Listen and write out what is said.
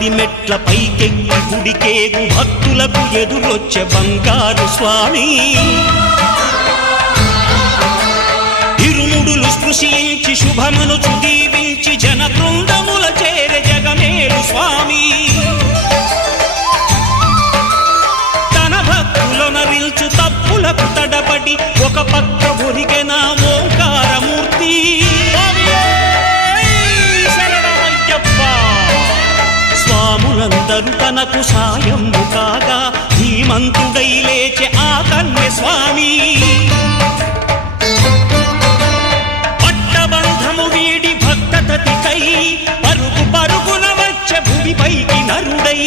పడి మెట్ల పైకెక్కి గుడికేగు భక్తులకు ఎదురొచ్చే బంగారు స్వామి ఇరుముడులు స్పృశించి శుభమనుచు దీవించి జన బృందముల చేరే జగమేలు స్వామి తన భక్తులనరిల్చు తప్పులకు తడబడి ఒక పక్క ఒరిగెన ఓంకారమూర్తి స్వాములందరూ తనకు సాయము కాగా ధీమంతుడై లేచే ఆ కన్య స్వామి పట్టబంధము వీడి భక్తతతికై పరుగు పరుగున వచ్చే భూమిపైకి నరుడై